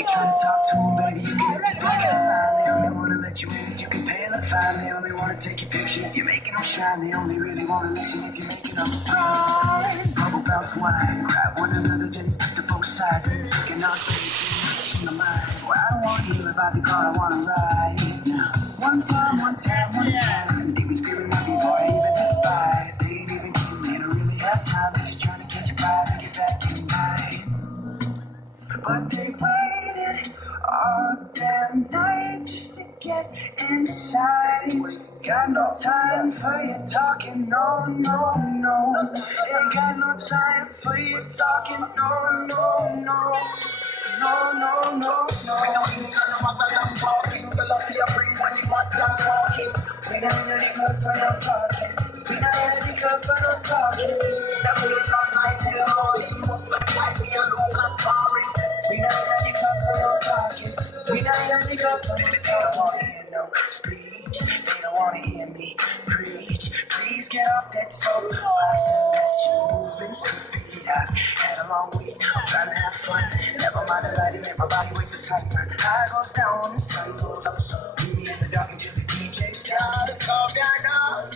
You trying to talk to them, baby, you can hit the back of the line. They only wanna let you in if you can pay, look fine. They only wanna take your picture if you're making them shine. They only really wanna listen if you're making them cry. Bubble bath wine, grab one another's and stick to both sides. Been thinking all day, in my mind. Well, I don't wanna hear about the car, I wanna ride. Now, one time. They been screaming at me before I even hit five. They ain't even kidding, they don't really have time. They're just trying to catch a vibe and get back in line. But they waited all damn night just to get inside. Got no time for you talking, no. Ain't got no time for you talking, no. We don't need none of them talking. The love to your free when you want them walking. We don't need any club for no talking. We don't need any club for no talking. That we drop night till morning. Must look like me and Lucas sparring. We don't need any club for no talking. We don't need any club for no talking. They don't wanna hear no speech. They don't wanna hear me preach. Please get off that soapbox unless you're moving some feet. I've had a long week. I'm trying to have fun. Never mind the lighting, yet my body weighs a ton. My eye goes down when the sun goes up. Leave me in the dark until the DJ's down. Come down now.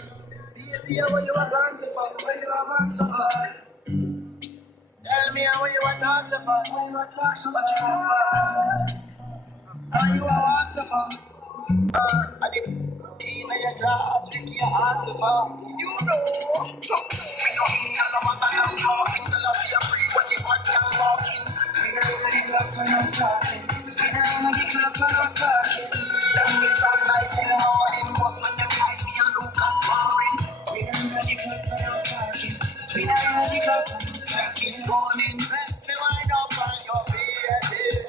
Baby, what you are dancing for? What you are dancing for? Tell me what you are dancing for. What you are talking so much about? What you are dancing for? I did in your dress, Ricky, your heart to fall. You know. We don't need none of them talking. The love you're free when you want them walking. We don't need the club for no talking. We don't need the club for no talking. Then we from night till morning. Most when them fight me and Lucas sparring. We don't need the club for no talking. We don't need the club for no talking. This morning, best me wind up on your bed.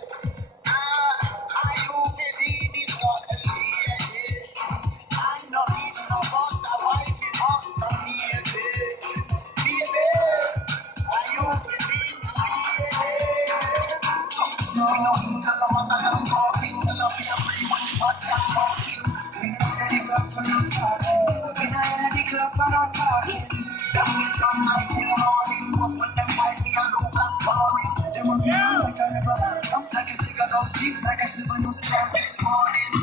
I used to be disgusting lady. I know even no boss, I want it boss, no baby. Baby, I used to be lady. No, tell them what I'm talking. The love you free when you want them talking. We know that the club for no talking. We know that the club for no talking. Then we from night till morning. Most when them fight me and Lucas sparring. Them a feel like a river. Jump like a tiger, go deep like a silver new time this morning.